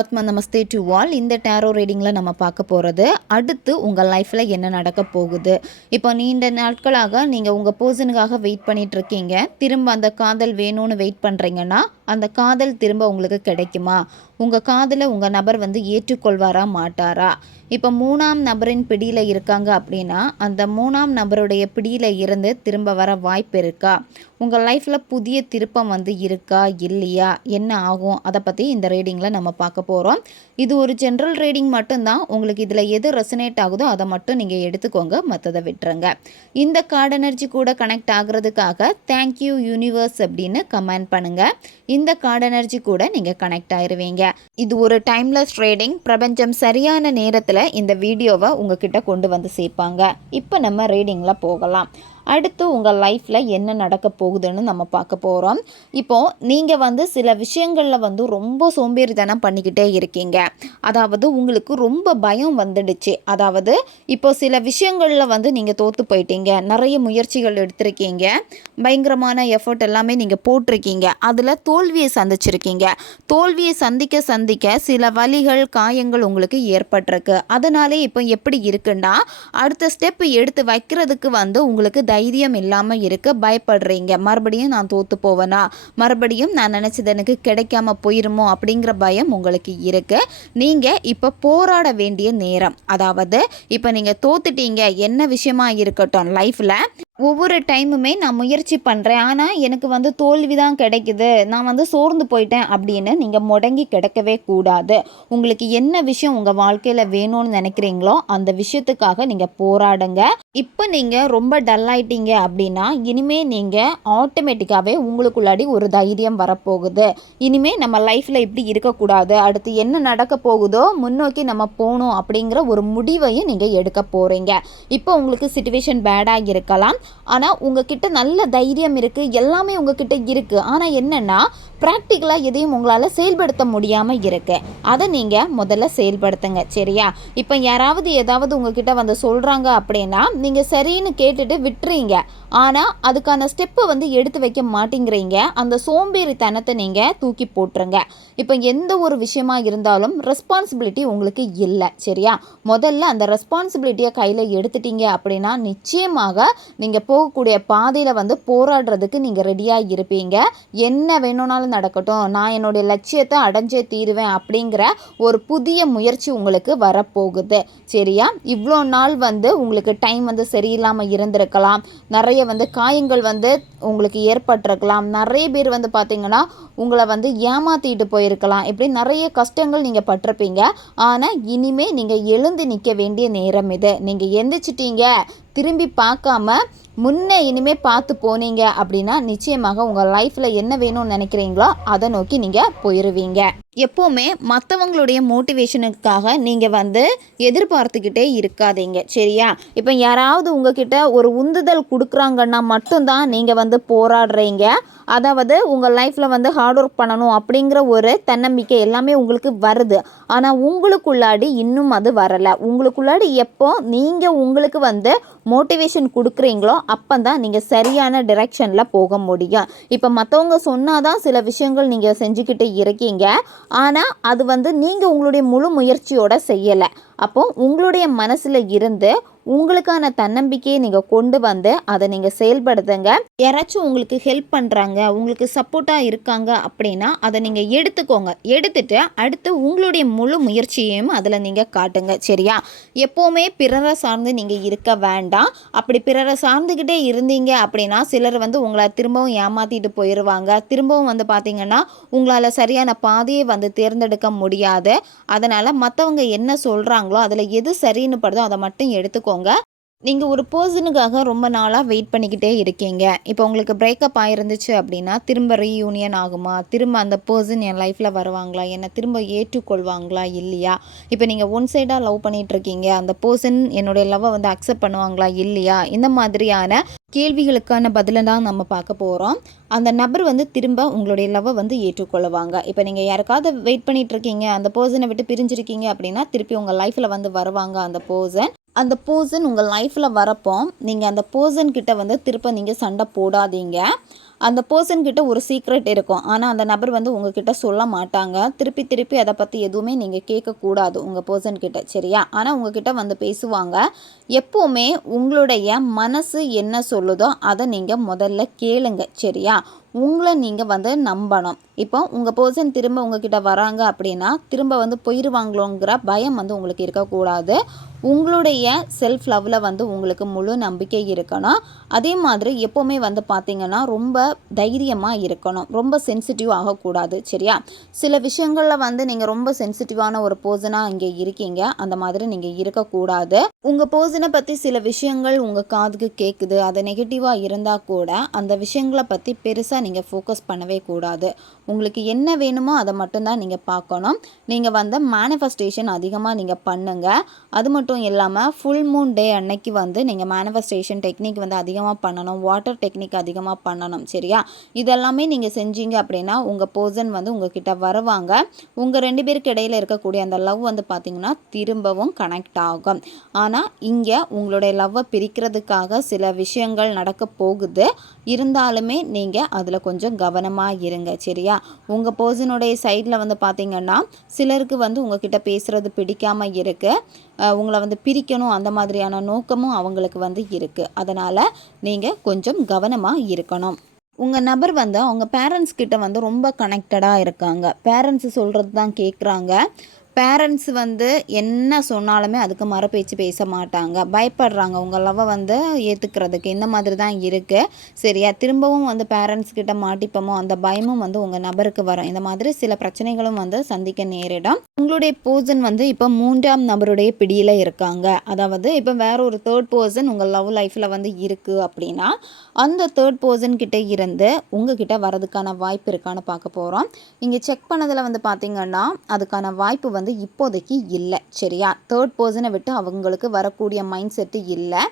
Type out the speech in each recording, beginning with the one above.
ஆத்மா நமஸ்தே டு வால் இந்த டேரோ ரீடிங்கில் நம்ம பார்க்க போகிறது அடுத்து உங்கள் லைஃப்பில் என்ன நடக்க போகுது? இப்போ நீண்ட நாட்களாக நீங்கள் உங்கள் பர்சனுக்காக வெயிட் பண்ணிகிட்ருக்கீங்க இருக்கீங்க. திரும்ப அந்த காதல் வேணும்னு வெயிட் பண்ணுறீங்கன்னா அந்த காதல் திரும்ப உங்களுக்கு கிடைக்குமா? உங்கள் காதலை உங்கள் நபர் வந்து ஏற்றுக்கொள்வாரா மாட்டாரா? இப்போ மூணாம் நபரின் பிடியில் இருக்காங்க அப்படின்னா அந்த மூணாம் நபருடைய பிடியில் இருந்து திரும்ப வர வாய்ப்பு இருக்கா? உங்கள் லைஃப்பில் புதிய திருப்பம் வந்து இருக்கா இல்லையா? என்ன ஆகும்? அதை பற்றி இந்த ரீடிங்கில் நம்ம பார்க்க போகிறோம் இது ஒரு ஜென்ரல் ரீடிங் மட்டும்தான். உங்களுக்கு இதில் எது ரெசனேட் ஆகுதோ அதை மட்டும் நீங்கள் எடுத்துக்கோங்க மற்றதை விட்டுருங்க. இந்த கார்டு எனர்ஜி கூட கனெக்ட் ஆகுறதுக்காக தேங்க்யூ யூனிவர்ஸ் அப்படின்னு கமெண்ட் பண்ணுங்கள் இந்த கார்டு எனர்ஜி கூட நீங்கள் கனெக்ட் ஆயிடுவீங்க இது ஒரு டைம்லெஸ் ரீடிங் பிரபஞ்சம் சரியான நேரத்தில் இந்த வீடியோவை உங்ககிட்ட கொண்டு வந்து சேர்ப்பாங்க. இப்போ நம்ம ரீடிங்கில் போகலாம். அடுத்து உங்கள் லைஃப்பில் என்ன நடக்க போகுதுன்னு நம்ம பார்க்க போகிறோம் இப்போது நீங்கள் வந்து சில விஷயங்களில் வந்து ரொம்ப சோம்பேறித்தனம் பண்ணிக்கிட்டே இருக்கீங்க. அதாவது உங்களுக்கு ரொம்ப பயம் வந்துடுச்சு. அதாவது இப்போ சில விஷயங்களில் வந்து நீங்கள் தோற்று போயிட்டீங்க. நிறைய முயற்சிகள் எடுத்திருக்கீங்க. பயங்கரமான எஃபர்ட் எல்லாமே நீங்கள் போட்டிருக்கீங்க. அதில் தோல்வியை சந்திச்சிருக்கீங்க. தோல்வியை சந்திக்க சந்திக்க சில வழிகள் காயங்கள் உங்களுக்கு ஏற்பட்டிருக்கு. அதனாலே இப்போ எப்படி இருக்குன்னா அடுத்த ஸ்டெப் எடுத்து வைக்கிறதுக்கு வந்து உங்களுக்கு தைரியம் இல்லாமல் இருக்க பயப்படுறீங்க. மறுபடியும் நான் தோற்று போவேனா? மறுபடியும் நான் நினச்சது எனக்கு கிடைக்காம போயிருமோ? அப்படிங்கிற பயம் உங்களுக்கு இருக்கு. நீங்கள் இப்போ போராட வேண்டிய நேரம். அதாவது இப்போ நீங்கள் தோத்துட்டீங்க. என்ன விஷயமா இருக்கட்டும் லைஃப்பில் ஒவ்வொரு டைமுமே நான் முயற்சி பண்ணுறேன் ஆனால் எனக்கு வந்து தோல்வி தான் கிடைக்குது. நான் வந்து சோர்ந்து போயிட்டேன் அப்படின்னு நீங்கள் முடங்கி கிடக்கவே கூடாது. உங்களுக்கு என்ன விஷயம் உங்கள் வாழ்க்கையில் வேணும்னு நினைக்கிறீங்களோ அந்த விஷயத்துக்காக நீங்கள் போராடுங்க. இப்போ நீங்கள் ரொம்ப டல்லாயிட்டீங்க அப்படின்னா இனிமேல் நீங்கள் ஆட்டோமேட்டிக்காகவே உங்களுக்குள்ளாடி ஒரு தைரியம் வரப்போகுது. இனிமேல் நம்ம லைஃப்பில் இப்படி இருக்கக்கூடாது. அடுத்து என்ன நடக்க போகுதோ முன்னோக்கி நம்ம போகணும் அப்படிங்கிற ஒரு முடிவையும் நீங்கள் எடுக்க போகிறீங்க இப்போ உங்களுக்கு சுச்சுவேஷன் பேடாக இருக்கலாம். ஆனால் உங்ககிட்ட நல்ல தைரியம் இருக்குது எல்லாமே உங்ககிட்ட இருக்குது ஆனால் என்னென்னா ப்ராக்டிக்கலாக எதையும் உங்களால் செயல்படுத்த முடியாமல் இருக்கு. அதை நீங்கள் முதல்ல செயல்படுத்துங்க சரியா? இப்போ யாராவது ஏதாவது உங்ககிட்ட வந்து சொல்கிறாங்க அப்படின்னா நீங்கள் சரின்னு கேட்டுட்டு விட்டுறீங்க. ஆனால் அதுக்கான ஸ்டெப்பை வந்து எடுத்து வைக்க மாட்டேங்கிறீங்க. அந்த சோம்பேறித்தனத்தை நீங்கள் தூக்கி போட்டுருங்க. இப்போ எந்த ஒரு விஷயமா இருந்தாலும் ரெஸ்பான்சிபிலிட்டி உங்களுக்கு இல்லை சரியா? முதல்ல அந்த ரெஸ்பான்சிபிலிட்டியை கையில் எடுத்துட்டீங்க அப்படின்னா நிச்சயமாக நீங்கள் போகக்கூடிய பாதையில் வந்து போராடுறதுக்கு நீங்கள் ரெடியாக இருப்பீங்க. என்ன வேணும்னாலும் நடக்கட்டும். நான் என்னுடைய லட்சியத்தை அடைஞ்சே தீருவேன் அப்படிங்கிற ஒரு புதிய முயற்சி உங்களுக்கு வரப்போகுது. சரியா? இவ்வளோ நாள் வந்து உங்களுக்கு டைம் வந்து சரியில்லாமல் இருந்திருக்கலாம். நிறைய வந்து காயங்கள் வந்து உங்களுக்கு ஏற்பட்டிருக்கலாம். நிறைய பேர் வந்து பார்த்தீங்கன்னா உங்களை வந்து ஏமாற்றிட்டு போயிருக்கலாம். இப்படி நிறைய கஷ்டங்கள் நீங்கள் பட்டிருப்பீங்க. ஆனால் இனிமே நீங்கள் எழுந்து நிற்க வேண்டிய நேரம் இது. நீங்கள் எந்திரிச்சிட்டீங்க. திரும்பி பார்க்காம முன்னே இனிமேல் பார்த்து போனீங்க அப்படின்னா நிச்சயமாக உங்கள் லைஃப்பில் என்ன வேணும்னு நினைக்கிறீங்களோ அதை நோக்கி நீங்கள் போயிடுவீங்க எப்போவுமே மற்றவங்களுடைய மோட்டிவேஷனுக்காக நீங்கள் வந்து எதிர்பார்த்துக்கிட்டே இருக்காதீங்க. சரியா? இப்போ யாராவது உங்ககிட்ட ஒரு உந்துதல் கொடுக்குறாங்கன்னா மட்டும்தான் நீங்கள் வந்து போராடுறீங்க. அதாவது உங்கள் லைஃப்பில் வந்து ஹார்ட் ஒர்க் பண்ணணும் அப்படிங்கிற ஒரு தன்னம்பிக்கை எல்லாமே உங்களுக்கு வருது. ஆனால் உங்களுக்குள்ளாடி இன்னும் அது வரலை. உங்களுக்குள்ளாடி எப்போ நீங்கள் உங்களுக்கு வந்து மோட்டிவேஷன் கொடுக்குறீங்களோ அப்போ தான் நீங்கள் சரியான டிரெக்ஷனில் போக முடியும். இப்போ மற்றவங்க சொன்னால் தான் சில விஷயங்கள் நீங்கள் செஞ்சுக்கிட்டு இருக்கீங்க. ஆனால் அது வந்து நீங்கள் உங்களுடைய முழு முயற்சியோடு செய்யலை. அப்போ உங்களுடைய மனசில் இருந்து உங்களுக்கான தன்னம்பிக்கையை நீங்கள் கொண்டு வந்து அதை நீங்கள் செயல்படுத்துங்க. யாராச்சும் உங்களுக்கு ஹெல்ப் பண்ணுறாங்க உங்களுக்கு சப்போர்ட்டாக இருக்காங்க அப்படின்னா அதை நீங்கள் எடுத்துக்கோங்க. எடுத்துட்டு அடுத்து உங்களுடைய முழு முயற்சியையும் அதில் நீங்கள் காட்டுங்க சரியா? எப்போவுமே பிறரை சார்ந்து நீங்கள் இருக்க வேண்டாம். அப்படி பிறரை சார்ந்துக்கிட்டே இருந்தீங்க அப்படின்னா சிலர் வந்து உங்களை திரும்பவும் ஏமாற்றிட்டு போயிடுவாங்க திரும்பவும் வந்து பார்த்தீங்கன்னா உங்களால் சரியான பாதையை வந்து தேர்ந்தெடுக்க முடியாது. அதனால் மற்றவங்க என்ன சொல்கிறாங்களோ அதில் எது சரின்னு படுதோ அதை மட்டும் எடுத்துக்கோங்க. நீங்கள் ஒரு பர்சனுக்காக ரொம்ப நாளாக வெயிட் பண்ணிக்கிட்டே இருக்கீங்க. இப்போ உங்களுக்கு பிரேக்கப் ஆயிருந்துச்சு அப்படின்னா திரும்ப ரீயூனியன் ஆகுமா? திரும்ப அந்த பர்சன் என் லைஃப்பில் வருவாங்களா? என்னை திரும்ப ஏற்றுக்கொள்வாங்களா? இல்லையா? இப்போ நீங்கள் ஒன் சைடாக லவ் பண்ணிகிட்ருக்கீங்க இருக்கீங்க. அந்த பர்சன் என்னுடைய லவ்வை வந்து அக்செப்ட் பண்ணுவாங்களா? இல்லையா? இந்த மாதிரியான கேள்விகளுக்கான பதிலை தான் நம்ம பார்க்க போகிறோம் அந்த நபர் வந்து திரும்ப உங்களுடைய லவ்வை வந்து ஏற்றுக்கொள்ளுவாங்க இப்போ நீங்கள் யாருக்காவது வெயிட் பண்ணிகிட்ருக்கீங்க இருக்கீங்க. அந்த பர்சனை விட்டு பிரிஞ்சிருக்கீங்க அப்படின்னா திருப்பி உங்கள் லைஃப்பில் வந்து வருவாங்க அந்த பர்சன் அந்த பர்சன் உங்கள் லைஃப்பில் வரப்போ நீங்கள் அந்த பர்சன் கிட்ட வந்து திருப்ப நீங்கள் சண்டை போடாதீங்க. அந்த பர்சன் கிட்ட ஒரு சீக்ரெட் இருக்கும். ஆனால் அந்த நபர் வந்து உங்ககிட்ட சொல்ல மாட்டாங்க. திருப்பி திருப்பி அதை பற்றி எதுவுமே நீங்கள் கேட்கக்கூடாது உங்கள் பர்சன் கிட்ட சரியா? ஆனால் உங்ககிட்ட வந்து பேசுவாங்க. எப்போவுமே உங்களுடைய மனசு என்ன சொல்லுதோ அதை நீங்கள் முதல்ல கேளுங்க சரியா? உங்களை நீங்கள் வந்து நம்பணும். இப்போ உங்கள் பர்சன் திரும்ப உங்ககிட்ட வராங்க அப்படின்னா திரும்ப வந்து போயிடுவாங்களோங்கிற பயம் வந்து உங்களுக்கு இருக்கக்கூடாது. உங்களுடைய செல்ஃப் லவ்வில் வந்து உங்களுக்கு முழு நம்பிக்கை இருக்கணும். அதே மாதிரி எப்போவுமே வந்து பார்த்திங்கன்னா ரொம்ப தைரியமாக இருக்கணும். ரொம்ப சென்சிட்டிவ் ஆகக்கூடாது சரியா? சில விஷயங்களில் வந்து நீங்கள் ரொம்ப சென்சிட்டிவான ஒரு பர்சனாக இங்கே இருக்கீங்க. அந்த மாதிரி நீங்கள் இருக்கக்கூடாது. உங்கள் பர்சனை பற்றி சில விஷயங்கள் உங்கள் காதுக்கு கேட்குது அது நெகட்டிவாக இருந்தால் கூட அந்த விஷயங்களை பற்றி பெருசாக நீங்கள் ஃபோக்கஸ் பண்ணவே கூடாது. உங்களுக்கு என்ன வேணுமோ அதை மட்டும்தான் நீங்கள் பார்க்கணும். நீங்கள் வந்து மேனிஃபெஸ்டேஷன் அதிகமாக நீங்கள் பண்ணுங்கள் அது மட்டும் மட்டும் இல்லாமல் ஃபுல் மூன் டே அன்னைக்கு வந்து நீங்கள் மேனிஃபெஸ்டேஷன் டெக்னிக் வந்து அதிகமாக பண்ணணும் வாட்டர் டெக்னிக் அதிகமாக பண்ணணும் சரியா? இதெல்லாமே நீங்கள் செஞ்சீங்க அப்படின்னா உங்கள் பர்சன் வந்து உங்ககிட்ட வருவாங்க. உங்கள் ரெண்டு பேருக்கு இடையில இருக்கக்கூடிய அந்த லவ் வந்து பார்த்திங்கன்னா திரும்பவும் கனெக்ட் ஆகும். ஆனால் இங்கே உங்களுடைய லவ்வை பிரிக்கிறதுக்காக சில விஷயங்கள் நடக்க போகுது. இருந்தாலுமே நீங்கள் அதில் கொஞ்சம் கவனமாக இருங்க சரியா? உங்கள் பர்சனுடைய சைடில் வந்து பார்த்தீங்கன்னா சிலருக்கு வந்து உங்ககிட்ட பேசுகிறது பிடிக்காமல் இருக்குது உங்களை வந்து பிரிக்கணும் அந்த மாதிரியான நோக்கமும் அவங்களுக்கு வந்து இருக்குது அதனால் நீங்கள் கொஞ்சம் கவனமாக இருக்கணும். உங்கள் நபர் வந்து அவங்க பேரண்ட்ஸ் கிட்ட வந்து ரொம்ப கனெக்டடாக இருக்காங்க. பேரண்ட்ஸ் சொல்கிறது தான் கேட்குறாங்க பேரண்ட்ஸ் வந்து என்ன சொன்னாலுமே அதுக்கு மறுபேச்சு பேச மாட்டாங்க. பயப்படுறாங்க. உங்கள் லவ்வை வந்து ஏற்றுக்கிறதுக்கு இந்த மாதிரி தான் இருக்குது சரியா? திரும்பவும் வந்து பேரண்ட்ஸ் கிட்ட மாட்டிப்போமோ அந்த பயமும் வந்து உங்கள் நபருக்கு வரும். இந்த மாதிரி சில பிரச்சனைகளும் வந்து சந்திக்க நேரிடும். உங்களுடைய பர்சன் வந்து இப்போ மூன்றாம் நபருடைய பிடியில் இருக்காங்க. அதாவது இப்போ வேற ஒரு தேர்ட் பர்சன் உங்கள் லவ் லைஃப்பில் வந்து இருக்குது அப்படின்னா அந்த தேர்ட் பர்சன் கிட்டே இருந்து உங்ககிட்ட வரதுக்கான வாய்ப்பு இருக்கான்னு பார்க்க போகிறோம் இங்கே செக் பண்ணதில் வந்து பார்த்திங்கன்னா அதுக்கான வாய்ப்பு வந்து வந்து இப்போதைக்கு இல்லை சரியா? தேர்ட் பர்சனை விட்டு அவங்களுக்கு வரக்கூடிய மைண்ட் செட்டு இல்லை.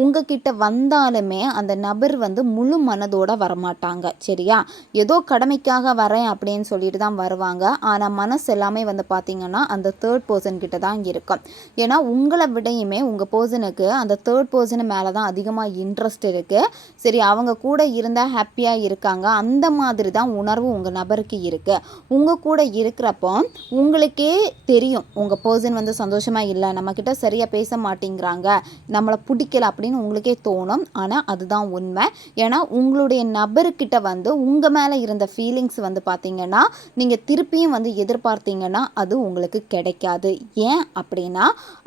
உங்ககிட்ட வந்தாலுமே அந்த நபர் வந்து முழு மனதோட வரமாட்டாங்க சரியா? ஏதோ கடமைக்காக வரேன் அப்படின்னு சொல்லிட்டு தான் வருவாங்க. ஆனால் மனசு எல்லாமே வந்து பார்த்திங்கன்னா அந்த தேர்ட் பர்சன் கிட்ட தான் இருக்கும். ஏன்னா உங்களை விடையுமே உங்கள் பர்சனுக்கு அந்த தேர்ட் பர்சன் மேலே தான் அதிகமாக இன்ட்ரெஸ்ட் இருக்குது சரி அவங்க கூட இருந்தால் ஹாப்பியாக இருக்காங்க. அந்த மாதிரி தான் உணர்வு உங்கள் நபருக்கு இருக்குது உங்கள் கூட இருக்கிறப்போ உங்களுக்கே தெரியும். உங்கள் பர்சன் வந்து சந்தோஷமாக இல்லை நம்மக்கிட்ட சரியாக பேச மாட்டேங்கிறாங்க நம்மளை பிடிக்கல அப்படின்னு உங்களுக்கே தோணும். ஆனால் அதுதான் உண்மை. ஏன்னா உங்களுடைய நபருக்கிட்ட வந்து உங்கள் மேலே இருந்த ஃபீலிங்ஸ் வந்து பார்த்திங்கன்னா நீங்கள் திருப்பியும் வந்து எதிர்பார்த்தீங்கன்னா அது உங்களுக்கு கிடைக்காது. ஏன் அப்படின்னா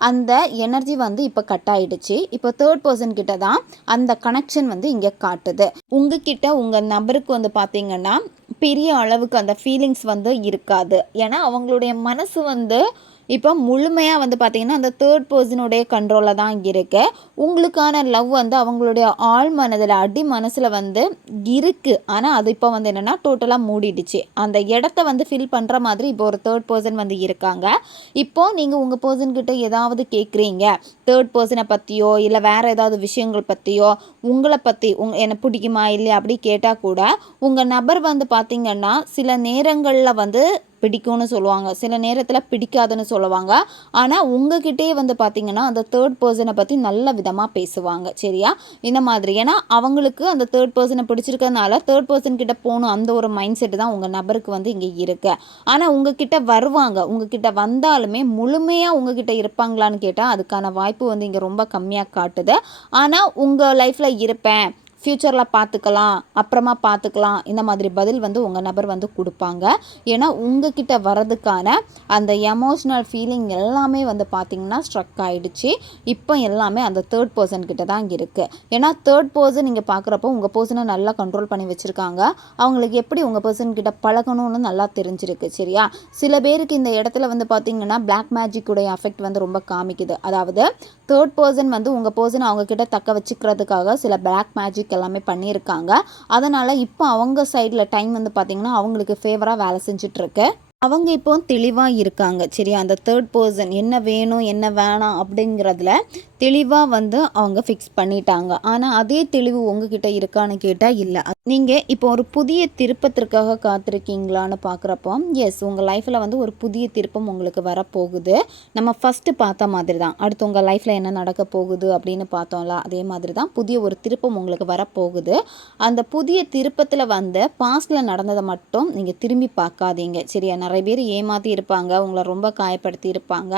அந்த எனர்ஜி வந்து இப்போ கட் ஆகிடுச்சு இப்போ தேர்ட் பர்சன் கிட்ட தான் அந்த கனெக்ஷன் வந்து இங்கே காட்டுது. உங்ககிட்ட உங்கள் நபருக்கு வந்து பார்த்தீங்கன்னா பெரிய அளவுக்கு அந்த ஃபீலிங்ஸ் வந்து இருக்காது. ஏன்னா அவங்களுடைய மனசு வந்து இப்போ முழுமையாக வந்து பார்த்திங்கன்னா அந்த தேர்ட் பர்சனுடைய கண்ட்ரோலில் தான் இருக்குது உங்களுக்கான லவ் வந்து அவங்களுடைய ஆள் மனதில் அடி மனசில் வந்து இருக்குது ஆனால் அது இப்போ வந்து என்னென்னா டோட்டலாக மூடிடுச்சு. அந்த இடத்த வந்து ஃபில் பண்ணுற மாதிரி இப்போ ஒரு தேர்ட் பர்சன் வந்து இருக்காங்க. இப்போது நீங்கள் உங்கள் பர்சன்கிட்ட ஏதாவது கேட்குறீங்க தேர்ட் பர்சனை பற்றியோ இல்லை வேறு ஏதாவது விஷயங்கள் பற்றியோ உங்களை பற்றி உங் என்னை பிடிக்குமா இல்லையா அப்படி கேட்டால் கூட உங்கள் நபர் வந்து பார்த்திங்கன்னா சில நேரங்களில் வந்து பிடிக்கும்னு சொல்லுவாங்க. சில நேரத்தில் பிடிக்காதுன்னு சொல்லுவாங்க. ஆனால் உங்ககிட்டே வந்து பார்த்திங்கன்னா அந்த தேர்ட் பர்சனை பற்றி நல்ல விதமாக பேசுவாங்க. சரியா? இந்த மாதிரி. ஏன்னா அவங்களுக்கு அந்த தேர்ட் பர்சனை பிடிச்சிருக்கனால தேர்ட் பர்சன் கிட்ட போகணும் அந்த ஒரு மைண்ட் செட்டு தான் உங்கள் நபருக்கு வந்து இங்கே இருக்கு. ஆனால் உங்ககிட்ட வருவாங்க. உங்ககிட்ட வந்தாலுமே முழுமையாக உங்ககிட்ட இருப்பாங்களான்னு கேட்டால் அதுக்கான வாய்ப்பு வந்து இங்கே ரொம்ப கம்மியாக காட்டுது. ஆனால் உங்கள் லைஃப்பில் இருப்பேன். ஃப்யூச்சரில் பார்த்துக்கலாம் அப்புறமா பார்த்துக்கலாம் இந்த மாதிரி பதில் வந்து உங்கள் நபர் வந்து கொடுப்பாங்க. ஏன்னா உங்ககிட்ட வரதுக்கான அந்த எமோஷ்னல் ஃபீலிங் எல்லாமே வந்து பார்த்திங்கன்னா ஸ்ட்ரக் ஆகிடுச்சு இப்போ எல்லாமே அந்த தேர்ட் பர்சன் கிட்ட தான் இருக்குது ஏன்னா தேர்ட் பர்சன் நீங்கள் பார்க்குறப்போ உங்கள் பர்சனை நல்லா கண்ட்ரோல் பண்ணி வச்சுருக்காங்க. அவங்களுக்கு எப்படி உங்கள் பர்சன் கிட்ட பழகணும்னு நல்லா தெரிஞ்சிருக்கு சரியா? சில பேருக்கு இந்த இடத்துல வந்து பார்த்திங்கன்னா பிளாக் மேஜிக்குடைய அஃபெக்ட் வந்து ரொம்ப காமிக்குது. அதாவது தேர்ட் பர்சன் வந்து உங்கள் பர்சன் அவங்கக்கிட்ட தக்க வச்சுக்கிறதுக்காக சில பிளாக் மேஜிக் ஒர்க் எல்லாமே பண்ணியிருக்காங்க. அதனால் இப்போ அவங்க சைடில் டைம் வந்து பார்த்திங்கன்னா அவங்களுக்கு ஃபேவராக வேலை செஞ்சிட்ருக்கு அவங்க இப்போ தெளிவாக இருக்காங்க. சரியா? அந்த தேர்ட் பர்சன் என்ன வேணும் என்ன வேணாம் அப்படிங்கிறதுல தெளிவாக வந்து அவங்க ஃபிக்ஸ் பண்ணிட்டாங்க. ஆனால் அதே தெளிவு உங்ககிட்ட இருக்கான்னு கேட்டால் இல்லை. நீங்கள் இப்போ ஒரு புதிய திருப்பத்திற்காக காத்திருக்கீங்களான்னு பார்க்குறப்போ எஸ் உங்கள் லைஃப்பில் வந்து ஒரு புதிய திருப்பம் உங்களுக்கு வரப்போகுது. நம்ம ஃபஸ்ட்டு பார்த்த மாதிரி தான் அடுத்து உங்கள் லைஃப்பில் என்ன நடக்க போகுது அப்படின்னு பார்த்தோம்ல அதே மாதிரி தான் புதிய ஒரு திருப்பம் உங்களுக்கு வரப்போகுது. அந்த புதிய திருப்பத்தில் வந்து பாஸ்டில் நடந்ததை மட்டும் நீங்கள் திரும்பி பார்க்காதீங்க. சரியா? நிறைய பேர் ஏமாற்றி இருப்பாங்க உங்களை ரொம்ப காயப்படுத்தி இருப்பாங்க.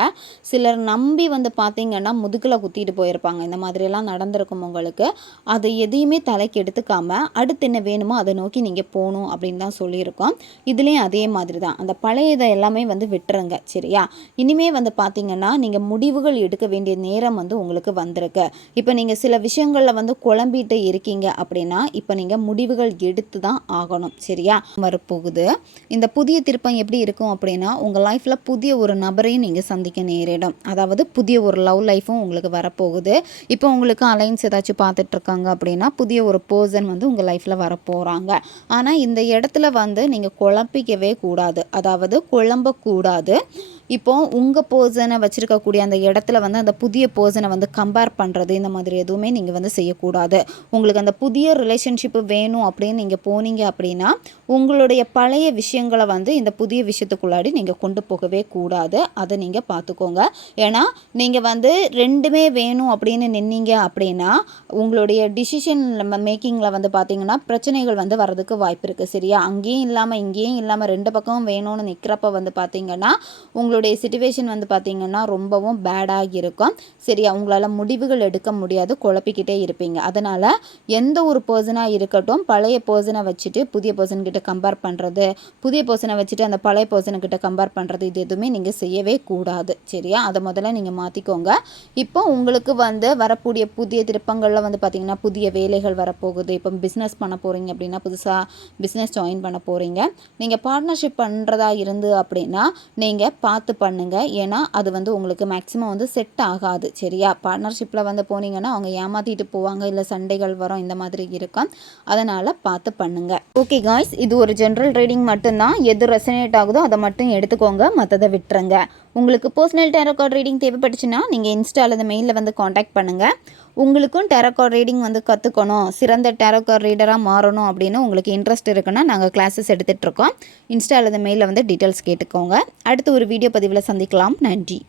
சிலர் நம்பி வந்து பார்த்தீங்கன்னா முதுகில் குத்திட்டு போயிருப்பாங்க. இந்த மாதிரியெல்லாம் நடந்திருக்கும் உங்களுக்கு. அதை எதையுமே தலைக்கு எடுத்துக்காம அடுத்து என்ன வேணுமோ அதை நோக்கி நீங்கள் போகணும் அப்படின்னு தான் சொல்லியிருக்கோம். இதுலேயும் அதே மாதிரி தான் அந்த பழைய இதை எல்லாமே வந்து விட்டுருங்க சரியா? இனிமே வந்து பார்த்தீங்கன்னா நீங்கள் முடிவுகள் எடுக்க வேண்டிய நேரம் வந்து உங்களுக்கு வந்திருக்கு. இப்போ நீங்கள் சில விஷயங்களில் வந்து குழம்பிட்டு இருக்கீங்க அப்படின்னா இப்போ நீங்கள் முடிவுகள் எடுத்து தான் ஆகணும் சரியா? வரப்போகுது. இந்த புதிய திருப்பம் எப்படி இருக்கும் அப்படின்னா உங்கள் லைஃப்பில் புதிய ஒரு நபரையும் நீங்கள் சந்திக்க நேரிடும். அதாவது புதிய ஒரு லவ் லைஃப்பும் உங்களுக்கு வரப்போகுது. இப்போ உங்களுக்கு அலைன்ஸ் ஏதாச்சும் பார்த்துட்டு இருக்காங்க அப்படின்னா புதிய ஒரு பர்சன் வந்து உங்கள் லைஃப்பில் வரப்போகிறாங்க ஆனால் இந்த இடத்துல வந்து நீங்கள் குழப்பிக்கவே கூடாது. அதாவது குழம்பக்கூடாது. இப்போது உங்கள் போர்ஷனை வச்சுருக்கக்கூடிய அந்த இடத்துல வந்து அந்த புதிய போர்ஷனை வந்து கம்பேர் பண்ணுறது இந்த மாதிரி எதுவுமே நீங்கள் வந்து செய்யக்கூடாது. உங்களுக்கு அந்த புதிய ரிலேஷன்ஷிப்பு வேணும் அப்படின்னு நீங்கள் போனீங்க அப்படின்னா உங்களுடைய பழைய விஷயங்களை வந்து இந்த புதிய விஷயத்துக்குள்ளாடி நீங்கள் கொண்டு போகவே கூடாது. அதை நீங்கள் பார்த்துக்கோங்க. ஏன்னா நீங்கள் வந்து ரெண்டுமே வேணும் அப்படின்னு நின்னீங்க அப்படின்னா உங்களுடைய டிசிஷன் மேக்கிங்கில் வந்து பார்த்தீங்கன்னா பிரச்சனைகள் வந்து வரதுக்கு வாய்ப்பு இருக்குது சரியா? அங்கேயும் இல்லாமல் இங்கேயும் இல்லாமல் ரெண்டு பக்கமும் வேணும்னு நிற்கிறப்ப வந்து பார்த்தீங்கன்னா உங்களுடைய உங்களுடைய சுச்சுவேஷன் வந்து பார்த்திங்கன்னா ரொம்பவும் பேடாக இருக்கும். சரியா உங்களால் முடிவுகள் எடுக்க முடியாது. குழப்பிக்கிட்டே இருப்பீங்க. அதனால் எந்த ஒரு பர்சனாக இருக்கட்டும் பழைய பர்சனை வச்சுட்டு புதிய பர்சன்கிட்ட கம்பேர் பண்ணுறது புதிய பர்சனை வச்சுட்டு அந்த பழைய பர்சனுக்கிட்ட கம்பேர் பண்ணுறது இது எதுவுமே நீங்கள் செய்யவே கூடாது. சரியா? அதை முதல்ல நீங்கள் மாற்றிக்கோங்க இப்போ உங்களுக்கு வந்து வரக்கூடிய புதிய திருப்பங்களில் வந்து பார்த்திங்கன்னா புதிய வேலைகள் வரப்போகுது. இப்போ பிஸ்னஸ் பண்ண போகிறீங்க அப்படின்னா புதுசாக பிஸ்னஸ் ஜாயின் பண்ண போகிறீங்க நீங்கள் பார்ட்னர்ஷிப் பண்ணுறதா இருந்து அப்படின்னா நீங்கள் பார்த்து பார்த்து பண்ணுங்கள் ஏன்னா அது வந்து உங்களுக்கு மேக்ஸிமம் வந்து செட் ஆகாது சரியா? பார்ட்னர்ஷிப்பில் வந்து போனீங்கன்னா அவங்க ஏமாற்றிட்டு போவாங்க இல்லை சண்டைகள் வரும் இந்த மாதிரி இருக்கும். அதனால் பார்த்து பண்ணுங்கள் ஓகே காய்ஸ் இது ஒரு ஜென்ரல் ட்ரேடிங் மட்டும்தான். எது ரெசனேட் ஆகுதோ அதை மட்டும் எடுத்துக்கோங்க. மற்றதை விட்டுருங்க. உங்களுக்கு பர்சனல் டேரோ ரீடிங் தேவைப்பட்டுச்சுன்னா நீங்கள் இன்ஸ்டா அல்லது மெயிலில் வந்து காண்டாக்ட் பண்ணுங்கள் உங்களுக்கும் டேரோ ரீடிங் வந்து கற்றுக்கணும் சிறந்த டேரோ ரீடராக மாறணும் அப்படின்னு உங்களுக்கு இன்ட்ரெஸ்ட் இருக்குன்னா நாங்கள் கிளாஸஸ் எடுத்துகிட்ருக்கோம் இன்ஸ்டா அல்லது மெயிலில் வந்து டீட்டெயில்ஸ் கேட்டுக்கோங்க. அடுத்து ஒரு வீடியோ பதிவில் சந்திக்கலாம். நன்றி.